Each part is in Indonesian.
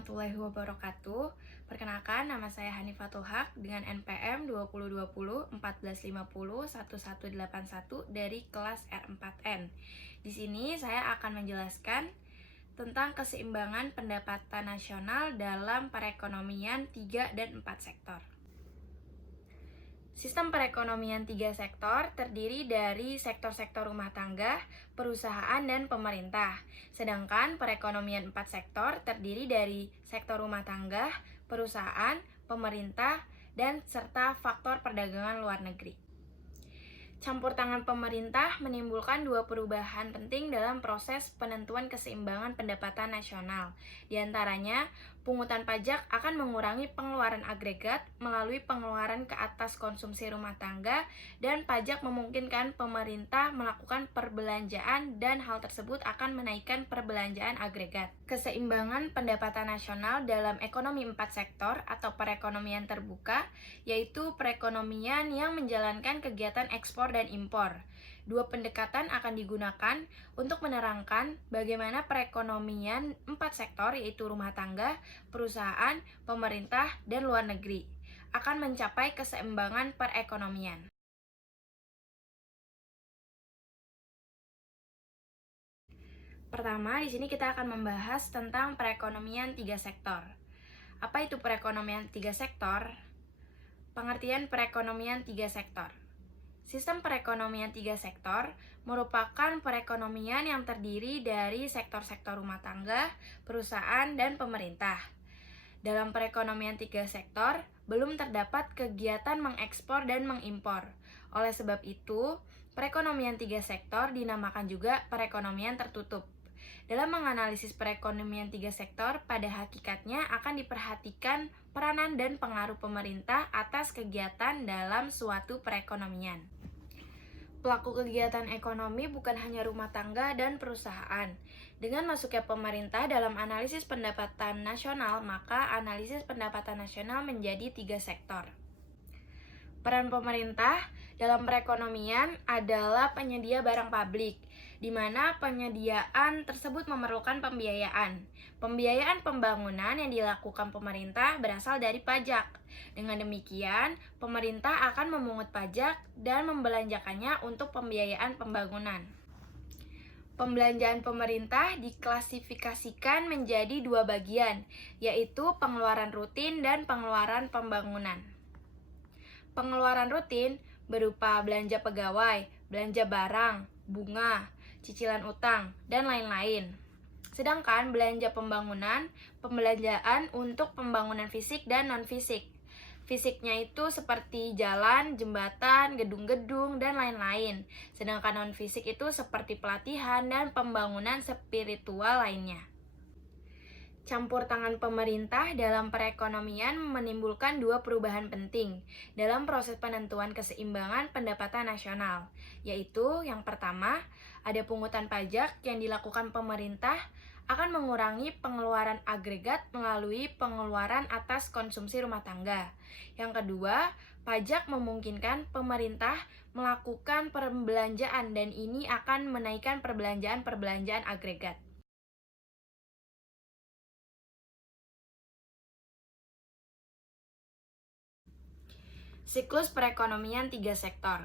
warahmatullahi wabarakatuh. Perkenalkan, nama saya Hanifatul Haq dengan NPM 2020 1450 1181 dari kelas R4N. Di sini saya akan menjelaskan tentang keseimbangan pendapatan nasional dalam perekonomian 3 dan 4 sektor. Sistem perekonomian 3 sektor terdiri dari sektor-sektor rumah tangga, perusahaan, dan pemerintah. Sedangkan perekonomian 4 sektor terdiri dari sektor rumah tangga, perusahaan, pemerintah, dan serta faktor perdagangan luar negeri. Campur tangan pemerintah menimbulkan dua perubahan penting dalam proses penentuan keseimbangan pendapatan nasional. Di antaranya, pungutan pajak akan mengurangi pengeluaran agregat melalui pengeluaran ke atas konsumsi rumah tangga, dan pajak memungkinkan pemerintah melakukan perbelanjaan dan hal tersebut akan menaikkan perbelanjaan agregat. Keseimbangan pendapatan nasional dalam ekonomi 4 sektor atau perekonomian terbuka, yaitu perekonomian yang menjalankan kegiatan ekspor dan impor. Dua pendekatan akan digunakan untuk menerangkan bagaimana perekonomian 4 sektor, yaitu rumah tangga, perusahaan, pemerintah, dan luar negeri, akan mencapai keseimbangan perekonomian. Pertama, di sini kita akan membahas tentang perekonomian 3 sektor. Apa itu perekonomian 3 sektor? Pengertian perekonomian 3 sektor. Sistem perekonomian 3 sektor merupakan perekonomian yang terdiri dari sektor-sektor rumah tangga, perusahaan, dan pemerintah. Dalam perekonomian 3 sektor, belum terdapat kegiatan mengekspor dan mengimpor. Oleh sebab itu, perekonomian 3 sektor dinamakan juga perekonomian tertutup. Dalam menganalisis perekonomian 3 sektor, pada hakikatnya akan diperhatikan peranan dan pengaruh pemerintah atas kegiatan dalam suatu perekonomian. Pelaku kegiatan ekonomi bukan hanya rumah tangga dan perusahaan. Dengan masuknya pemerintah dalam analisis pendapatan nasional, maka analisis pendapatan nasional menjadi 3 sektor. Peran pemerintah dalam perekonomian adalah penyedia barang publik, di mana penyediaan tersebut memerlukan pembiayaan. Pembiayaan pembangunan yang dilakukan pemerintah berasal dari pajak. Dengan demikian, pemerintah akan memungut pajak dan membelanjakannya untuk pembiayaan pembangunan. Pembelanjaan pemerintah diklasifikasikan menjadi dua bagian, yaitu pengeluaran rutin dan pengeluaran pembangunan. Pengeluaran rutin berupa belanja pegawai, belanja barang, bunga, cicilan utang, dan lain-lain. Sedangkan belanja pembangunan, pembelanjaan untuk pembangunan fisik dan non-fisik. Fisiknya itu seperti jalan, jembatan, gedung-gedung, dan lain-lain. Sedangkan non-fisik itu seperti pelatihan dan pembangunan spiritual lainnya. Campur tangan pemerintah dalam perekonomian menimbulkan dua perubahan penting dalam proses penentuan keseimbangan pendapatan nasional, yaitu yang pertama, ada pungutan pajak yang dilakukan pemerintah akan mengurangi pengeluaran agregat melalui pengeluaran atas konsumsi rumah tangga. Yang kedua, pajak memungkinkan pemerintah melakukan perbelanjaan dan ini akan menaikkan perbelanjaan agregat. Siklus perekonomian 3 sektor.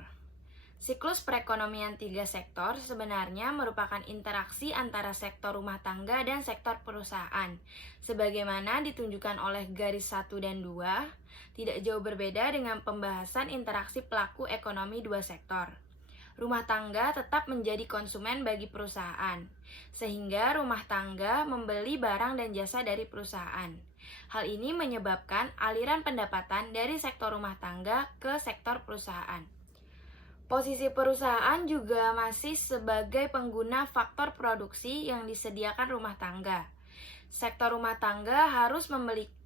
Siklus perekonomian 3 sektor sebenarnya merupakan interaksi antara sektor rumah tangga dan sektor perusahaan. Sebagaimana ditunjukkan oleh garis 1 dan 2, tidak jauh berbeda dengan pembahasan interaksi pelaku ekonomi 2 sektor. Rumah tangga tetap menjadi konsumen bagi perusahaan, sehingga rumah tangga membeli barang dan jasa dari perusahaan. Hal ini menyebabkan aliran pendapatan dari sektor rumah tangga ke sektor perusahaan. Posisi perusahaan juga masih sebagai pengguna faktor produksi yang disediakan rumah tangga. Sektor rumah tangga harus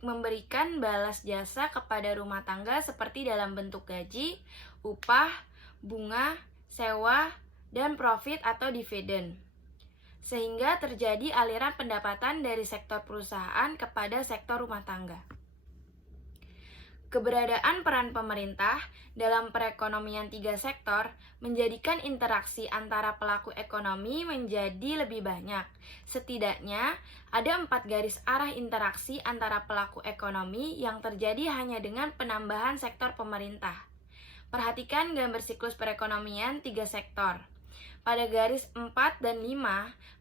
memberikan balas jasa kepada rumah tangga seperti dalam bentuk gaji, upah, bunga, sewa, dan profit atau dividen. Sehingga terjadi aliran pendapatan dari sektor perusahaan kepada sektor rumah tangga. Keberadaan peran pemerintah dalam perekonomian tiga sektor menjadikan interaksi antara pelaku ekonomi menjadi lebih banyak. Setidaknya, ada 4 garis arah interaksi antara pelaku ekonomi yang terjadi hanya dengan penambahan sektor pemerintah. Perhatikan gambar siklus perekonomian tiga sektor. Pada garis 4 dan 5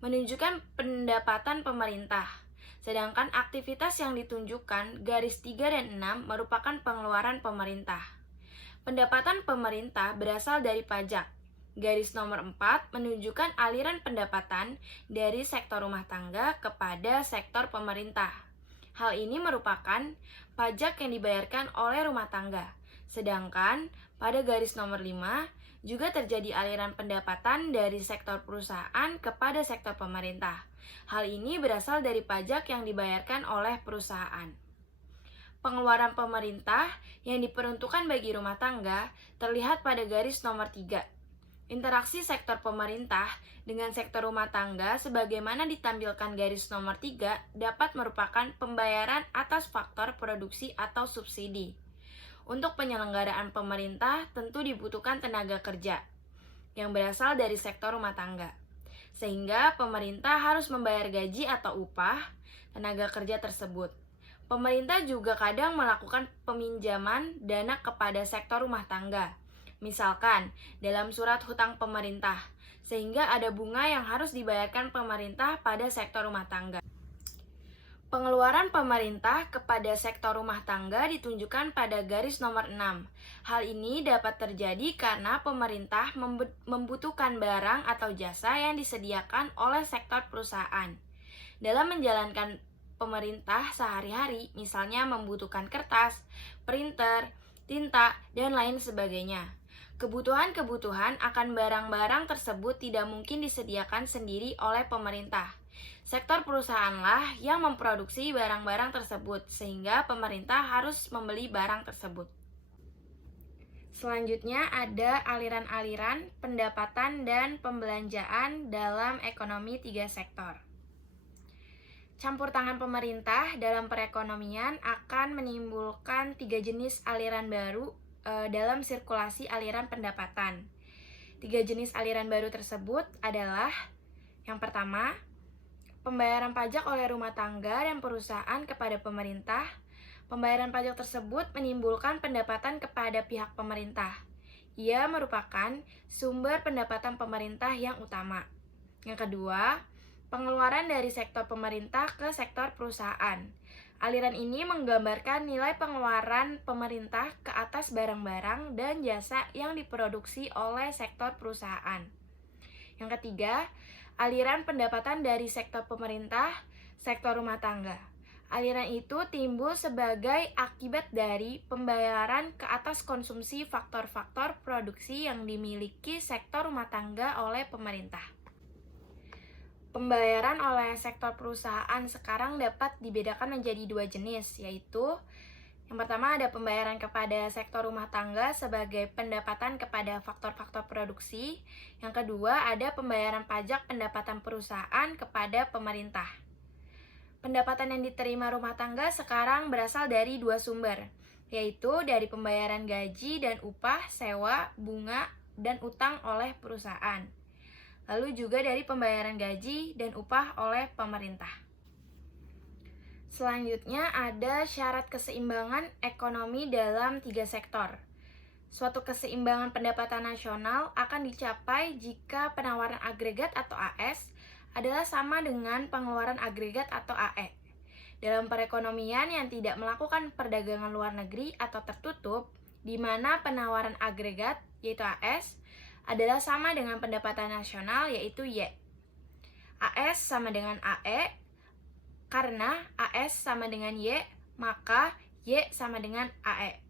menunjukkan pendapatan pemerintah. Sedangkan aktivitas yang ditunjukkan garis 3 dan 6 merupakan pengeluaran pemerintah. Pendapatan pemerintah berasal dari pajak. Garis nomor 4 menunjukkan aliran pendapatan dari sektor rumah tangga kepada sektor pemerintah. Hal ini merupakan pajak yang dibayarkan oleh rumah tangga. Sedangkan pada garis nomor 5 juga terjadi aliran pendapatan dari sektor perusahaan kepada sektor pemerintah. Hal ini berasal dari pajak yang dibayarkan oleh perusahaan. Pengeluaran pemerintah yang diperuntukkan bagi rumah tangga terlihat pada garis nomor 3. Interaksi sektor pemerintah dengan sektor rumah tangga sebagaimana ditampilkan garis nomor 3 dapat merupakan pembayaran atas faktor produksi atau subsidi. Untuk penyelenggaraan pemerintah tentu dibutuhkan tenaga kerja yang berasal dari sektor rumah tangga. Sehingga pemerintah harus membayar gaji atau upah tenaga kerja tersebut. Pemerintah juga kadang melakukan peminjaman dana kepada sektor rumah tangga. Misalkan dalam surat hutang pemerintah, sehingga ada bunga yang harus dibayarkan pemerintah pada sektor rumah tangga. Pengeluaran pemerintah kepada sektor rumah tangga ditunjukkan pada garis nomor 6. Hal ini dapat terjadi karena pemerintah membutuhkan barang atau jasa yang disediakan oleh sektor perusahaan. Dalam menjalankan pemerintah sehari-hari, misalnya membutuhkan kertas, printer, tinta, dan lain sebagainya. Kebutuhan-kebutuhan akan barang-barang tersebut tidak mungkin disediakan sendiri oleh pemerintah. Sektor perusahaanlah yang memproduksi barang-barang tersebut, sehingga pemerintah harus membeli barang tersebut. Selanjutnya ada aliran-aliran pendapatan dan pembelanjaan dalam ekonomi tiga sektor. Campur tangan pemerintah dalam perekonomian akan menimbulkan 3 jenis aliran baru dalam sirkulasi aliran pendapatan. 3 jenis aliran baru tersebut adalah yang pertama, pembayaran pajak oleh rumah tangga dan perusahaan kepada pemerintah. Pembayaran pajak tersebut menimbulkan pendapatan kepada pihak pemerintah. Ia merupakan sumber pendapatan pemerintah yang utama. Yang kedua, pengeluaran dari sektor pemerintah ke sektor perusahaan. Aliran ini menggambarkan nilai pengeluaran pemerintah ke atas barang-barang dan jasa yang diproduksi oleh sektor perusahaan. Yang ketiga, aliran pendapatan dari sektor pemerintah, sektor rumah tangga. Aliran itu timbul sebagai akibat dari pembayaran ke atas konsumsi faktor-faktor produksi yang dimiliki sektor rumah tangga oleh pemerintah. Pembayaran oleh sektor perusahaan sekarang dapat dibedakan menjadi 2 jenis, yaitu yang pertama ada pembayaran kepada sektor rumah tangga sebagai pendapatan kepada faktor-faktor produksi. Yang kedua ada pembayaran pajak pendapatan perusahaan kepada pemerintah. Pendapatan yang diterima rumah tangga sekarang berasal dari 2 sumber, yaitu dari pembayaran gaji dan upah, sewa, bunga, dan utang oleh perusahaan. Lalu juga dari pembayaran gaji dan upah oleh pemerintah. Selanjutnya ada syarat keseimbangan ekonomi dalam 3 sektor. Suatu keseimbangan pendapatan nasional akan dicapai jika penawaran agregat atau AS adalah sama dengan pengeluaran agregat atau AE. Dalam perekonomian yang tidak melakukan perdagangan luar negeri atau tertutup, di mana penawaran agregat, yaitu AS, adalah sama dengan pendapatan nasional, yaitu Y. AS sama dengan AE. Karena AS sama dengan Y, maka Y sama dengan AE.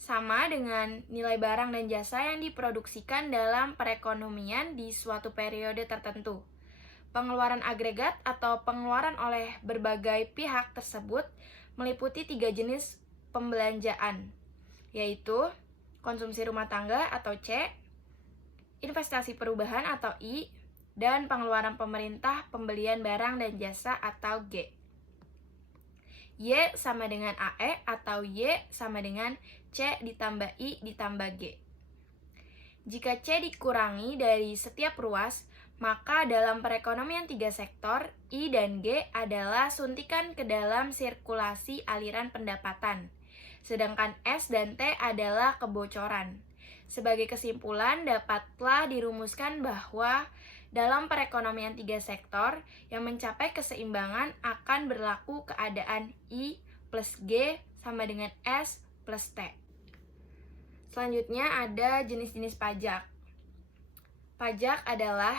Sama dengan nilai barang dan jasa yang diproduksikan dalam perekonomian di suatu periode tertentu. Pengeluaran agregat atau pengeluaran oleh berbagai pihak tersebut meliputi 3 jenis pembelanjaan, yaitu konsumsi rumah tangga atau C, investasi perubahan atau I, dan pengeluaran pemerintah pembelian barang dan jasa atau G. Y sama dengan AE atau Y sama dengan C ditambah I ditambah G. Jika C dikurangi dari setiap ruas, maka dalam perekonomian tiga sektor, I dan G adalah suntikan ke dalam sirkulasi aliran pendapatan, sedangkan S dan T adalah kebocoran. Sebagai kesimpulan, dapatlah dirumuskan bahwa dalam perekonomian tiga sektor yang mencapai keseimbangan akan berlaku keadaan I plus G sama dengan S plus T. Selanjutnya ada jenis-jenis pajak. Pajak adalah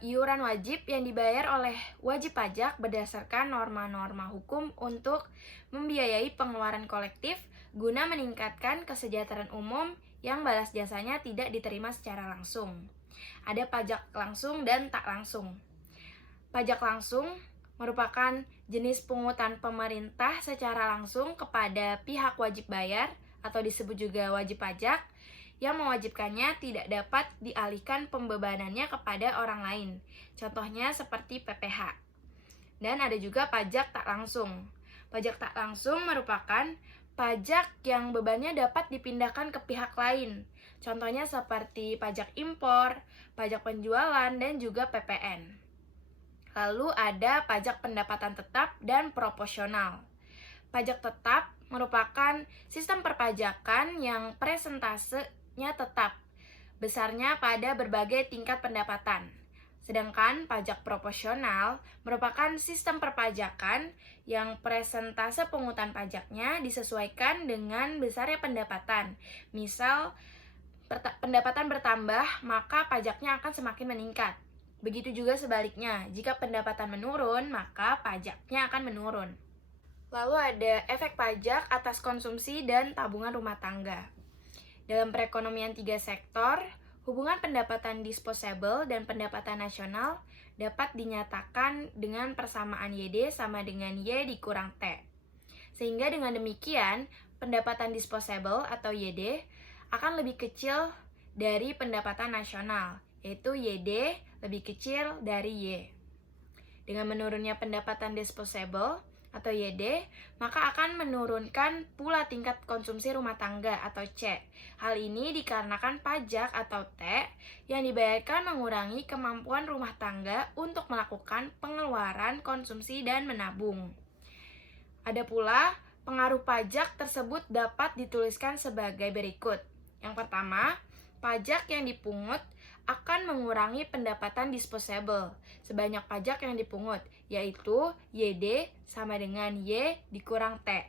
iuran wajib yang dibayar oleh wajib pajak berdasarkan norma-norma hukum untuk membiayai pengeluaran kolektif guna meningkatkan kesejahteraan umum yang balas jasanya tidak diterima secara langsung. Ada pajak langsung dan tak langsung. Pajak langsung merupakan jenis pungutan pemerintah secara langsung kepada pihak wajib bayar atau disebut juga wajib pajak yang mewajibkannya tidak dapat dialihkan pembebanannya kepada orang lain. Contohnya seperti PPh. Dan ada juga pajak tak langsung. Pajak tak langsung merupakan pajak yang bebannya dapat dipindahkan ke pihak lain. Contohnya seperti pajak impor, pajak penjualan, dan juga PPN. Lalu ada pajak pendapatan tetap dan proporsional. Pajak tetap merupakan sistem perpajakan yang presentasenya tetap, besarnya pada berbagai tingkat pendapatan. Sedangkan pajak proporsional merupakan sistem perpajakan yang presentase pungutan pajaknya disesuaikan dengan besarnya pendapatan. Misal, pendapatan bertambah, maka pajaknya akan semakin meningkat. Begitu juga sebaliknya, jika pendapatan menurun, maka pajaknya akan menurun. Lalu ada efek pajak atas konsumsi dan tabungan rumah tangga. Dalam perekonomian tiga sektor, hubungan pendapatan disposable dan pendapatan nasional dapat dinyatakan dengan persamaan YD sama dengan Y dikurang T. Sehingga dengan demikian, pendapatan disposable atau YD akan lebih kecil dari pendapatan nasional, yaitu YD lebih kecil dari Y. Dengan menurunnya pendapatan disposable atau YD, maka akan menurunkan pula tingkat konsumsi rumah tangga atau C. Hal ini dikarenakan pajak atau T yang dibayarkan mengurangi kemampuan rumah tangga untuk melakukan pengeluaran, konsumsi, dan menabung. Ada pula pengaruh pajak tersebut dapat dituliskan sebagai berikut. Yang pertama, pajak yang dipungut akan mengurangi pendapatan disposable sebanyak pajak yang dipungut, yaitu YD sama dengan Y dikurang T.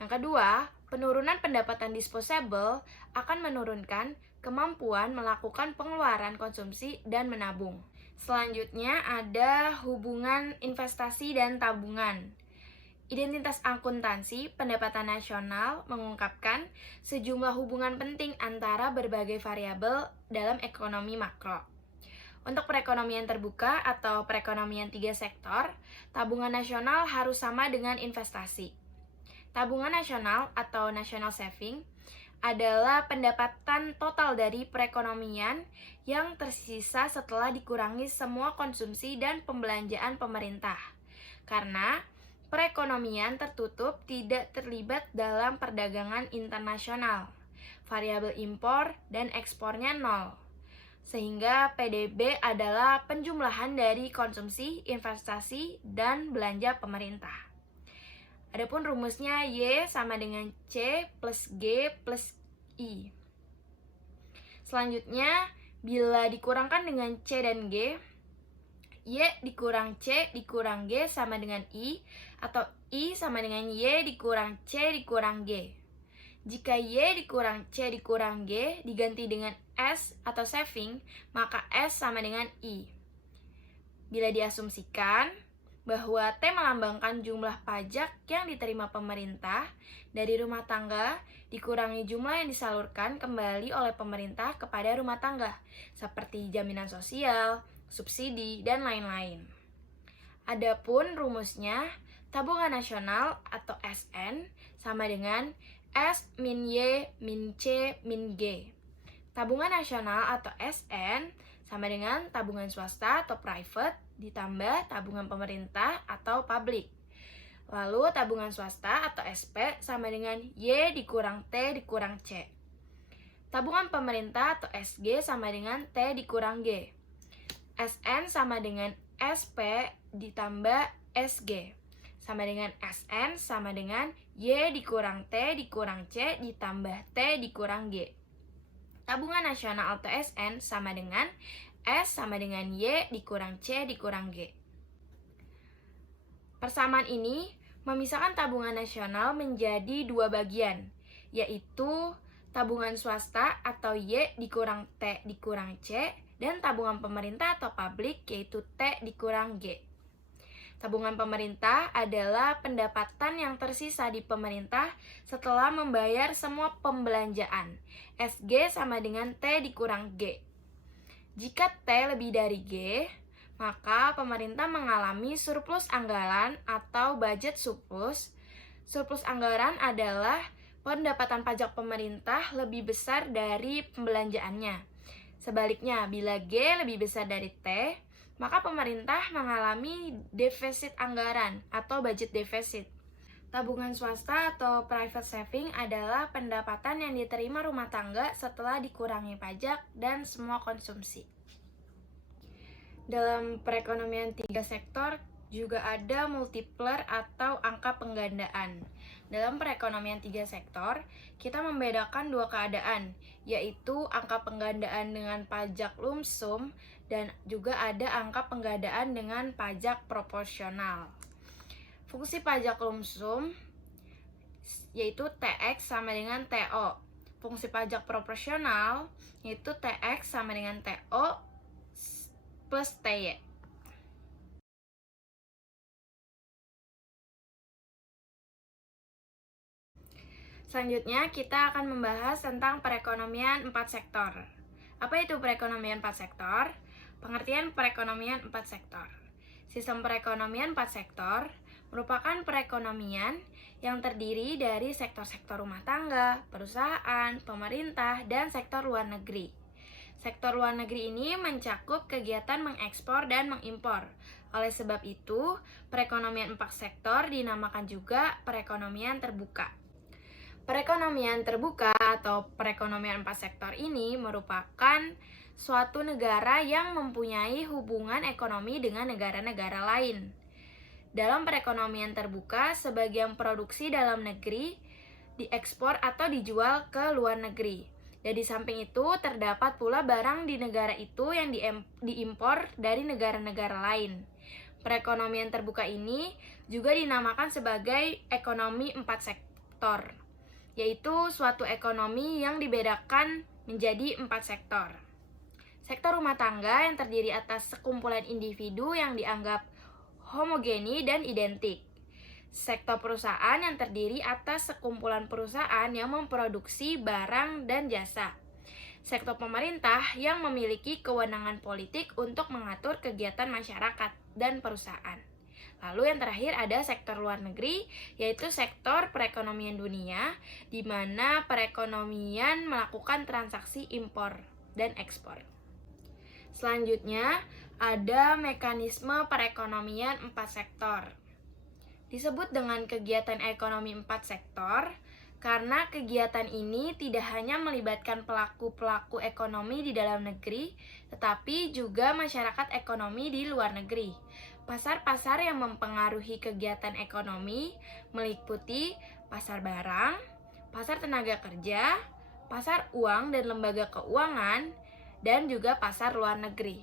Yang kedua, penurunan pendapatan disposable akan menurunkan kemampuan melakukan pengeluaran konsumsi dan menabung. Selanjutnya ada hubungan investasi dan tabungan. Identitas akuntansi pendapatan nasional mengungkapkan sejumlah hubungan penting antara berbagai variabel dalam ekonomi makro. Untuk perekonomian terbuka atau perekonomian tiga sektor, tabungan nasional harus sama dengan investasi. Tabungan nasional atau national saving adalah pendapatan total dari perekonomian yang tersisa setelah dikurangi semua konsumsi dan pembelanjaan pemerintah. Karena perekonomian tertutup tidak terlibat dalam perdagangan internasional. Variabel impor dan ekspornya nol. Sehingga PDB adalah penjumlahan dari konsumsi, investasi, dan belanja pemerintah. Adapun rumusnya Y sama dengan C plus G plus I. Selanjutnya, bila dikurangkan dengan C dan G, Y dikurang C dikurang G sama dengan I, atau I sama dengan Y dikurang C dikurang G. Jika Y dikurang C dikurang G diganti dengan S atau saving, maka S sama dengan I. Bila diasumsikan bahwa T melambangkan jumlah pajak yang diterima pemerintah dari rumah tangga dikurangi jumlah yang disalurkan kembali oleh pemerintah kepada rumah tangga, seperti jaminan sosial, subsidi, dan lain-lain. Adapun rumusnya, tabungan nasional atau SN sama dengan S min Y min C min G. Tabungan nasional atau SN sama dengan tabungan swasta atau private ditambah tabungan pemerintah atau public. Lalu tabungan swasta atau SP sama dengan Y dikurang T dikurang C. Tabungan pemerintah atau SG sama dengan T dikurang G. SN sama dengan SP ditambah SG. Sama dengan SN sama dengan Y dikurang T dikurang C ditambah T dikurang G. Tabungan nasional atau SN sama dengan S sama dengan Y dikurang C dikurang G. Persamaan ini memisahkan tabungan nasional menjadi dua bagian, yaitu tabungan swasta atau Y dikurang T dikurang C, dan tabungan pemerintah atau publik yaitu T dikurang G. Tabungan pemerintah adalah pendapatan yang tersisa di pemerintah setelah membayar semua pembelanjaan. SG sama dengan T dikurang G. Jika T lebih dari G, maka pemerintah mengalami surplus anggaran atau budget surplus. Surplus anggaran adalah pendapatan pajak pemerintah lebih besar dari pembelanjaannya. Sebaliknya, bila G lebih besar dari T, maka pemerintah mengalami defisit anggaran atau budget defisit. Tabungan swasta atau private saving adalah pendapatan yang diterima rumah tangga setelah dikurangi pajak dan semua konsumsi. Dalam perekonomian tiga sektor juga ada multiplier atau angka penggandaan. Dalam perekonomian tiga sektor, kita membedakan dua keadaan, yaitu angka penggandaan dengan pajak lump sum dan juga ada angka penggandaan dengan pajak proporsional. Fungsi pajak lump sum yaitu TX sama dengan TO. Fungsi pajak proporsional yaitu TX sama dengan TO plus TY. Selanjutnya kita akan membahas tentang perekonomian 4 sektor. Apa itu perekonomian 4 sektor? Pengertian perekonomian 4 sektor. Sistem perekonomian 4 sektor merupakan perekonomian yang terdiri dari sektor-sektor rumah tangga, perusahaan, pemerintah, dan sektor luar negeri. Sektor luar negeri ini mencakup kegiatan mengekspor dan mengimpor. Oleh sebab itu, perekonomian 4 sektor dinamakan juga perekonomian terbuka. Perekonomian terbuka atau perekonomian 4 sektor ini merupakan suatu negara yang mempunyai hubungan ekonomi dengan negara-negara lain. Dalam perekonomian terbuka, sebagian produksi dalam negeri diekspor atau dijual ke luar negeri. Dan di samping itu, terdapat pula barang di negara itu yang diimpor dari negara-negara lain. Perekonomian terbuka ini juga dinamakan sebagai ekonomi 4 sektor, yaitu suatu ekonomi yang dibedakan menjadi 4 sektor. Sektor rumah tangga yang terdiri atas sekumpulan individu yang dianggap homogeni dan identik. Sektor perusahaan yang terdiri atas sekumpulan perusahaan yang memproduksi barang dan jasa. Sektor pemerintah yang memiliki kewenangan politik untuk mengatur kegiatan masyarakat dan perusahaan. Lalu yang terakhir ada sektor luar negeri, yaitu sektor perekonomian dunia, di mana perekonomian melakukan transaksi impor dan ekspor. Selanjutnya, ada mekanisme perekonomian 4 sektor. Disebut dengan kegiatan ekonomi 4 sektor karena kegiatan ini tidak hanya melibatkan pelaku-pelaku ekonomi di dalam negeri, tetapi juga masyarakat ekonomi di luar negeri. Pasar-pasar yang mempengaruhi kegiatan ekonomi meliputi pasar barang, pasar tenaga kerja, pasar uang dan lembaga keuangan, dan juga pasar luar negeri.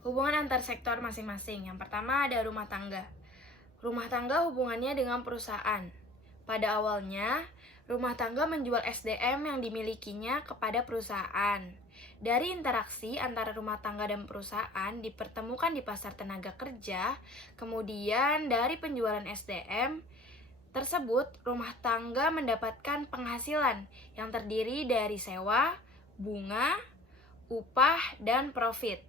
Hubungan antar sektor masing-masing. Yang pertama ada rumah tangga. Rumah tangga hubungannya dengan perusahaan. Pada awalnya, rumah tangga menjual SDM yang dimilikinya kepada perusahaan. Dari interaksi antara rumah tangga dan perusahaan dipertemukan di pasar tenaga kerja, kemudian dari penjualan SDM tersebut, rumah tangga mendapatkan penghasilan yang terdiri dari sewa, bunga, upah, dan profit.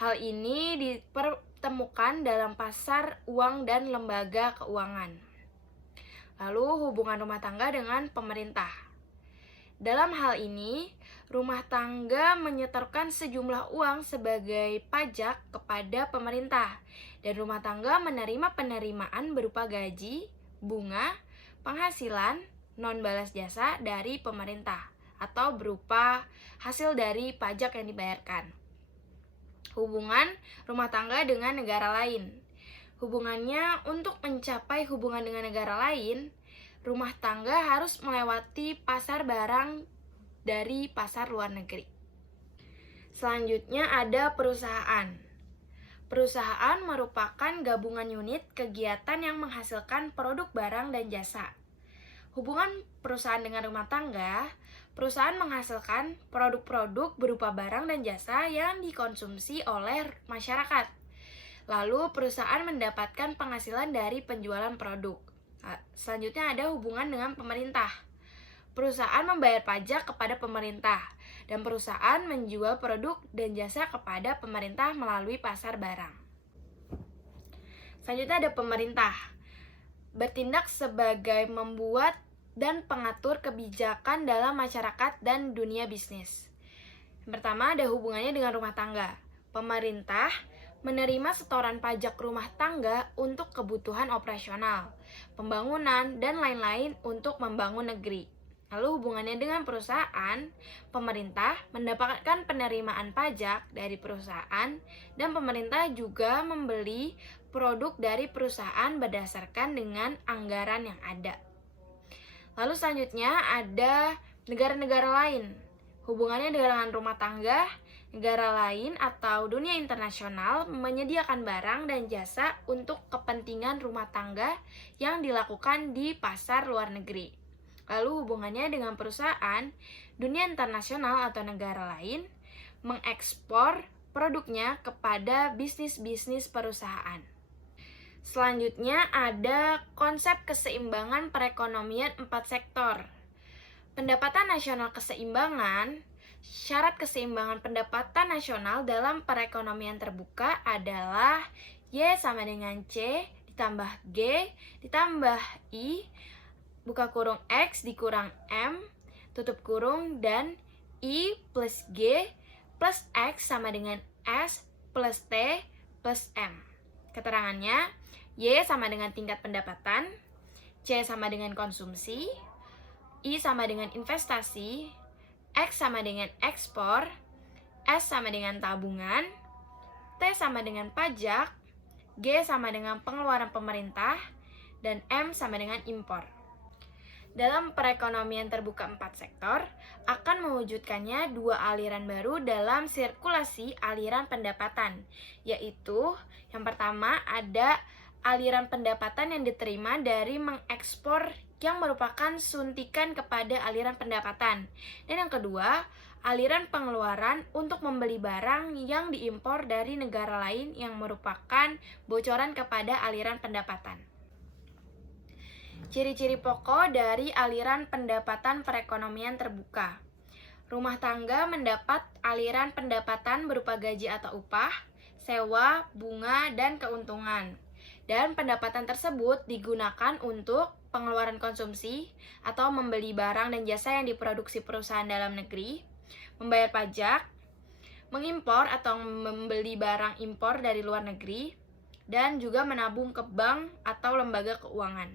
Hal ini dipertemukan dalam pasar uang dan lembaga keuangan. Lalu hubungan rumah tangga dengan pemerintah. Dalam hal ini, rumah tangga menyetorkan sejumlah uang sebagai pajak kepada pemerintah, dan rumah tangga menerima penerimaan berupa gaji, bunga, penghasilan, non balas jasa dari pemerintah, atau berupa hasil dari pajak yang dibayarkan. Hubungan rumah tangga dengan negara lain. Hubungannya untuk mencapai hubungan dengan negara lain, rumah tangga harus melewati pasar barang dari pasar luar negeri. Selanjutnya ada perusahaan. Perusahaan merupakan gabungan unit kegiatan yang menghasilkan produk barang dan jasa. Hubungan perusahaan dengan rumah tangga, perusahaan menghasilkan produk-produk berupa barang dan jasa yang dikonsumsi oleh masyarakat. Lalu perusahaan mendapatkan penghasilan dari penjualan produk. Selanjutnya ada hubungan dengan pemerintah. Perusahaan membayar pajak kepada pemerintah, dan perusahaan menjual produk dan jasa kepada pemerintah melalui pasar barang. Selanjutnya ada pemerintah. Bertindak sebagai membuat dan pengatur kebijakan dalam masyarakat dan dunia bisnis. Yang pertama ada hubungannya dengan rumah tangga. Pemerintah menerima setoran pajak rumah tangga untuk kebutuhan operasional, pembangunan, dan lain-lain untuk membangun negeri. Lalu hubungannya dengan perusahaan, pemerintah mendapatkan penerimaan pajak dari perusahaan, dan pemerintah juga membeli produk dari perusahaan berdasarkan dengan anggaran yang ada. Lalu selanjutnya ada negara-negara lain. Hubungannya dengan rumah tangga, negara lain atau dunia internasional menyediakan barang dan jasa untuk kepentingan rumah tangga yang dilakukan di pasar luar negeri. Lalu hubungannya dengan perusahaan, dunia internasional atau negara lain mengekspor produknya kepada bisnis-bisnis perusahaan. Selanjutnya ada konsep keseimbangan perekonomian 4 sektor. Pendapatan nasional keseimbangan. Syarat keseimbangan pendapatan nasional dalam perekonomian terbuka adalah Y sama dengan C ditambah G ditambah I buka kurung X dikurang M tutup kurung dan I plus G plus X sama dengan S plus T plus M. Keterangannya, Y sama dengan tingkat pendapatan, C sama dengan konsumsi, I sama dengan investasi, X sama dengan ekspor, S sama dengan tabungan, T sama dengan pajak, G sama dengan pengeluaran pemerintah, dan M sama dengan impor. Dalam perekonomian terbuka 4 sektor, akan mewujudkannya 2 aliran baru dalam sirkulasi aliran pendapatan, yaitu yang pertama ada aliran pendapatan yang diterima dari mengekspor yang merupakan suntikan kepada aliran pendapatan. Dan yang kedua, aliran pengeluaran untuk membeli barang yang diimpor dari negara lain yang merupakan bocoran kepada aliran pendapatan. Ciri-ciri pokok dari aliran pendapatan perekonomian terbuka. Rumah tangga mendapat aliran pendapatan berupa gaji atau upah, sewa, bunga, dan keuntungan. Dan pendapatan tersebut digunakan untuk pengeluaran konsumsi atau membeli barang dan jasa yang diproduksi perusahaan dalam negeri, membayar pajak, mengimpor atau membeli barang impor dari luar negeri, dan juga menabung ke bank atau lembaga keuangan.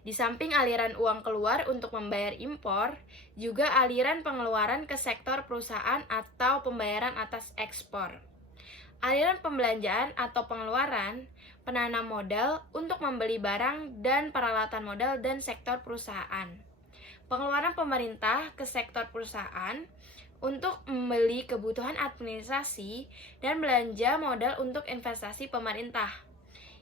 Di samping aliran uang keluar untuk membayar impor, juga aliran pengeluaran ke sektor perusahaan atau pembayaran atas ekspor. Aliran pembelanjaan atau pengeluaran, penanam modal untuk membeli barang dan peralatan modal dan sektor perusahaan. Pengeluaran pemerintah ke sektor perusahaan untuk membeli kebutuhan administrasi dan belanja modal untuk investasi pemerintah.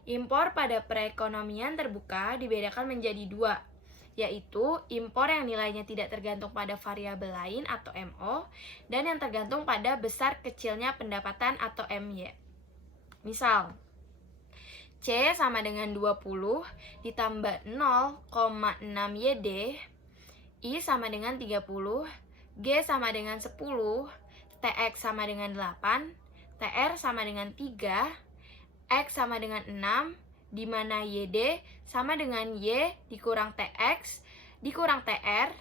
Impor pada perekonomian terbuka dibedakan menjadi 2, yaitu impor yang nilainya tidak tergantung pada variabel lain atau MO, dan yang tergantung pada besar kecilnya pendapatan atau MY. Misal, C sama dengan 20 ditambah 0,6 YD, I sama dengan 30, G sama dengan 10, TX sama dengan 8, TR sama dengan 3, X sama dengan 6, di mana YD sama dengan Y dikurang TX dikurang TR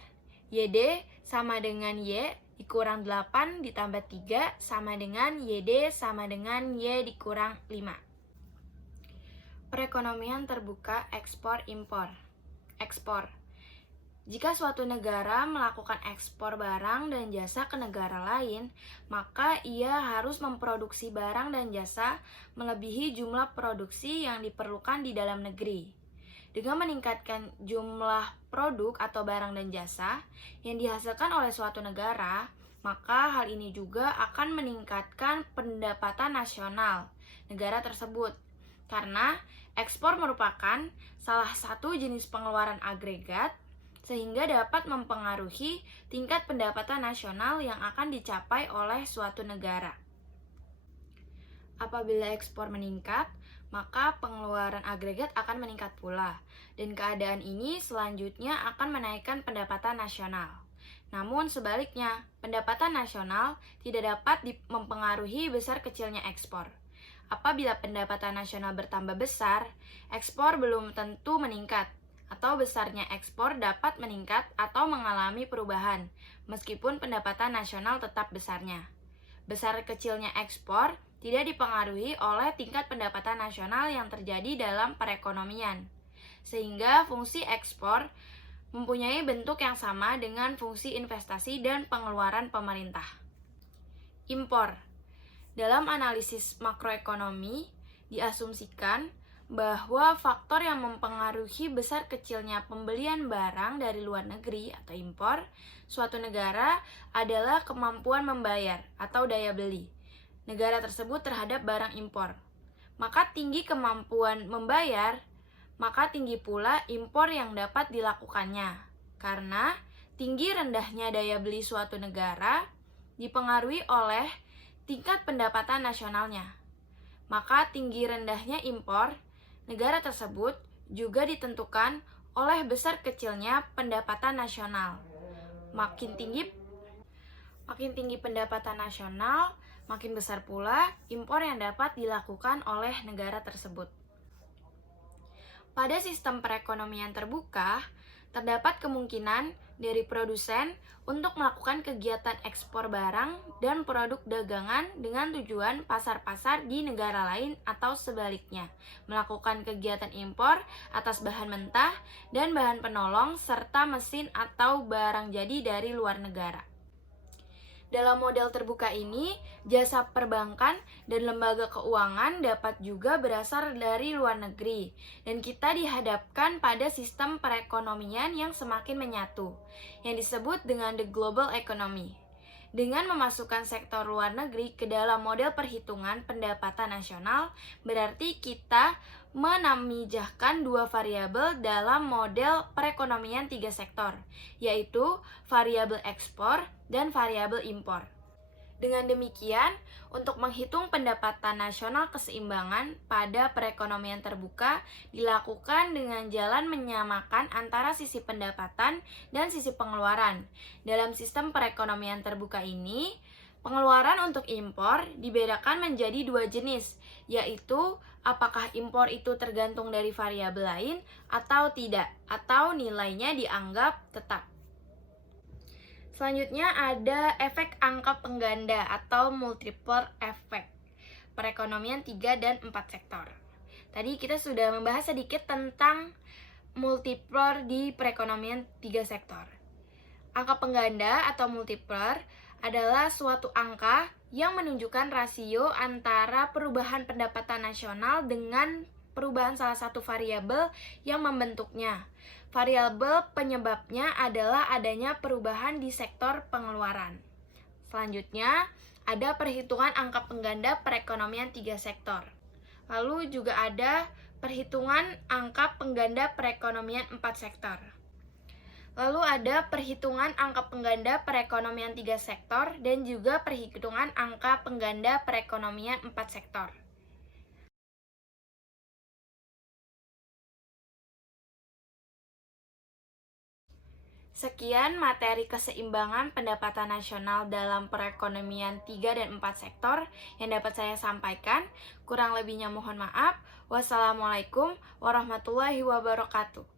YD sama dengan Y dikurang 8 ditambah 3 sama dengan YD sama dengan Y dikurang 5. Perekonomian terbuka ekspor-impor. Ekspor. Jika suatu negara melakukan ekspor barang dan jasa ke negara lain, maka ia harus memproduksi barang dan jasa melebihi jumlah produksi yang diperlukan di dalam negeri. Dengan meningkatkan jumlah produk atau barang dan jasa yang dihasilkan oleh suatu negara, maka hal ini juga akan meningkatkan pendapatan nasional negara tersebut. Karena ekspor merupakan salah satu jenis pengeluaran agregat sehingga dapat mempengaruhi tingkat pendapatan nasional yang akan dicapai oleh suatu negara. Apabila ekspor meningkat, maka pengeluaran agregat akan meningkat pula, dan keadaan ini selanjutnya akan menaikkan pendapatan nasional. Namun sebaliknya, pendapatan nasional tidak dapat mempengaruhi besar kecilnya ekspor. Apabila pendapatan nasional bertambah besar, ekspor belum tentu meningkat, atau besarnya ekspor dapat meningkat atau mengalami perubahan, meskipun pendapatan nasional tetap besarnya. Besar kecilnya ekspor tidak dipengaruhi oleh tingkat pendapatan nasional yang terjadi dalam perekonomian, sehingga fungsi ekspor mempunyai bentuk yang sama dengan fungsi investasi dan pengeluaran pemerintah. Impor. Dalam analisis makroekonomi, diasumsikan bahwa faktor yang mempengaruhi besar kecilnya pembelian barang dari luar negeri atau impor suatu negara adalah kemampuan membayar atau daya beli negara tersebut terhadap barang impor. Maka tinggi kemampuan membayar, maka tinggi pula impor yang dapat dilakukannya. Karena tinggi rendahnya daya beli suatu negara dipengaruhi oleh tingkat pendapatan nasionalnya. Maka tinggi rendahnya impor negara tersebut juga ditentukan oleh besar kecilnya pendapatan nasional. Makin tinggi pendapatan nasional, makin besar pula impor yang dapat dilakukan oleh negara tersebut. Pada sistem perekonomian terbuka, terdapat kemungkinan dari produsen untuk melakukan kegiatan ekspor barang dan produk dagangan dengan tujuan pasar-pasar di negara lain atau sebaliknya, melakukan kegiatan impor atas bahan mentah dan bahan penolong serta mesin atau barang jadi dari luar negara. Dalam model terbuka ini, jasa perbankan dan lembaga keuangan dapat juga berasal dari luar negeri, dan kita dihadapkan pada sistem perekonomian yang semakin menyatu, yang disebut dengan the global economy. Dengan memasukkan sektor luar negeri ke dalam model perhitungan pendapatan nasional, berarti kita menamijahkan dua variabel dalam model perekonomian tiga sektor, yaitu variabel ekspor dan variabel impor. Dengan demikian, untuk menghitung pendapatan nasional keseimbangan pada perekonomian terbuka dilakukan dengan jalan menyamakan antara sisi pendapatan dan sisi pengeluaran. Dalam sistem perekonomian terbuka ini, pengeluaran untuk impor dibedakan menjadi dua jenis, yaitu apakah impor itu tergantung dari variabel lain atau tidak, atau nilainya dianggap tetap. Selanjutnya ada efek angka pengganda atau multiplier effect perekonomian 3 dan 4 sektor. Tadi kita sudah membahas sedikit tentang multiplier di perekonomian 3 sektor. Angka pengganda atau multiplier adalah suatu angka yang menunjukkan rasio antara perubahan pendapatan nasional dengan perubahan salah satu variabel yang membentuknya. Variabel penyebabnya adalah adanya perubahan di sektor pengeluaran. Selanjutnya, ada perhitungan angka pengganda perekonomian 3 sektor. Lalu juga ada perhitungan angka pengganda perekonomian 4 sektor. Lalu ada perhitungan angka pengganda perekonomian 3 sektor dan juga perhitungan angka pengganda perekonomian 4 sektor. Sekian materi keseimbangan pendapatan nasional dalam perekonomian 3 dan 4 sektor yang dapat saya sampaikan. Kurang lebihnya mohon maaf. Wassalamualaikum warahmatullahi wabarakatuh.